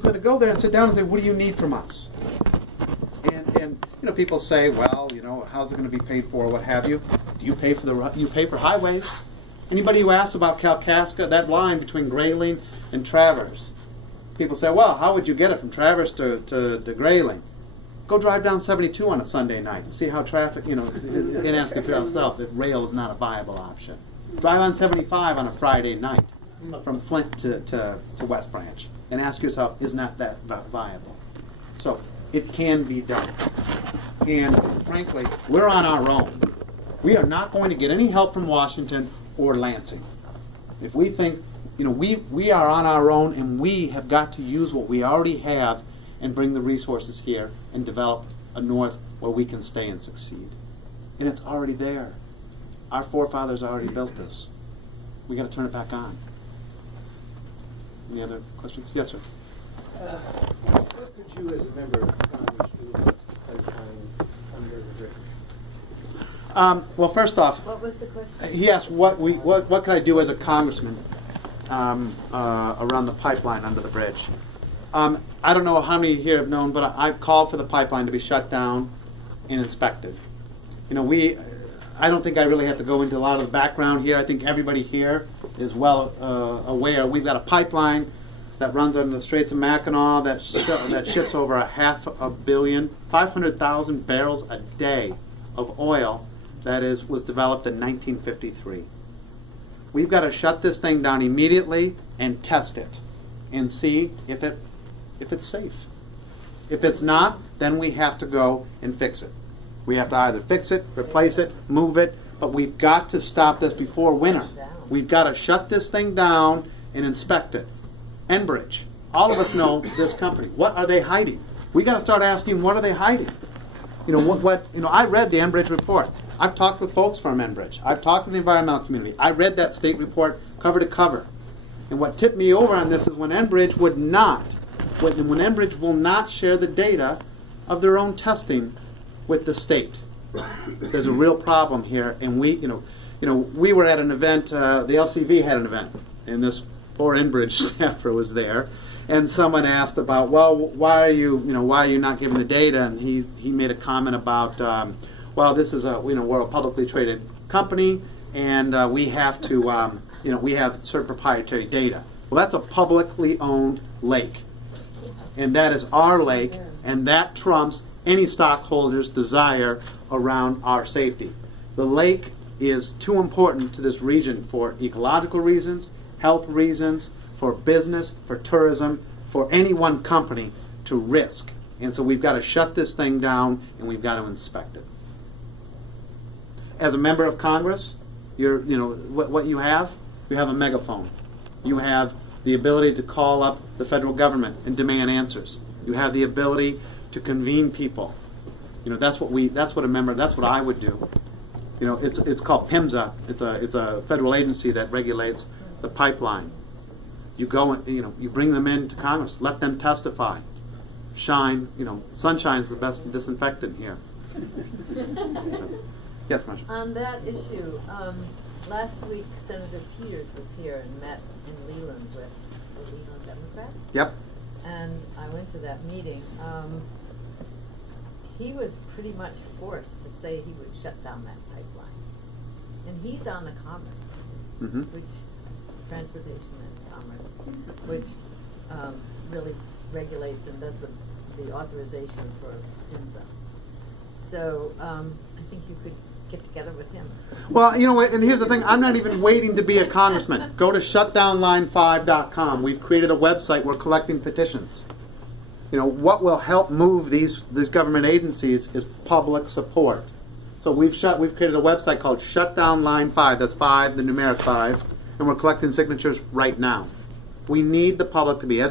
going to go there and sit down and say, what do you need from us? And you know, people say, well, you know, how's it going to be paid for, what have you? Do you pay for highways? Anybody who asks about Kalkaska, that line between Grayling and Traverse, people say, well, how would you get it from Traverse to Grayling? Go drive down 72 on a Sunday night and see how traffic, you know, and ask for yourself if rail is not a viable option. Drive on 75 on a Friday night from Flint to West Branch and ask yourself, is not that viable? So it can be done. And frankly, we're on our own. We are not going to get any help from Washington or Lansing. If we think, you know, we are on our own, and we have got to use what we already have and bring the resources here and develop a north where we can stay and succeed. And it's already there. Our forefathers already built this. We got to turn it back on. Any other questions? Yes, sir. What could you, as a member of Congress, do about the pipeline under the bridge? Well, first off, What was the question? he asked what can I do as a congressman around the pipeline under the bridge. I don't know how many here have known, but I've called for the pipeline to be shut down and inspected. You know, I don't think I really have to go into a lot of the background here. I think everybody here is well aware. We've got a pipeline that runs under the Straits of Mackinac that ships over 500 million, 500,000 barrels a day of oil that was developed in 1953. We've got to shut this thing down immediately and test it and see if it's safe. If it's not, then we have to go and fix it. We have to either fix it, replace it, move it, but we've got to stop this before winter. We've got to shut this thing down and inspect it. Enbridge, all of us know this company. What are they hiding? We got to start asking, what are they hiding? You know, I read the Enbridge report. I've talked with folks from Enbridge. I've talked to the environmental community. I read that state report cover to cover. And what tipped me over on this is when Enbridge will not share the data of their own testing with the state. There's a real problem here, and we were at an event. The LCV had an event, and this poor Enbridge staffer was there, and someone asked about, well, why are you not giving the data? And he made a comment about, well, this is we're a publicly traded company, and we have to, we have certain proprietary data. Well, that's a publicly owned lake, and that is our lake, and that trumps any stockholder's desire around our safety. The lake is too important to this region for ecological reasons, health reasons, for business, for tourism, for any one company to risk. And so we've got to shut this thing down, and we've got to inspect it. As a member of Congress, what you have a megaphone. You have the ability to call up the federal government and demand answers. You have the ability to convene people. That's what I would do. It's called PIMSA. It's a federal agency that regulates the pipeline. You go and you bring them into Congress, let them testify. Shine, sunshine's the best disinfectant here. So, yes, Marsha. On that issue, last week Senator Peters was here and met in Leland with the Leland Democrats. Yep. And I went to that meeting. He was pretty much forced to say he would shut down that pipeline. And he's on the Commerce, which Transportation and Commerce, which really regulates and does the authorization for PIMSA. So I think you could get together with him. Well, and here's the thing. I'm not even waiting to be a congressman. Go to shutdownline5.com. We've created a website. We're collecting petitions. What will help move these government agencies is public support. So we've created a website called Shutdownline5. That's 5, the numeric 5, and we're collecting signatures right now. We need the public to be educated.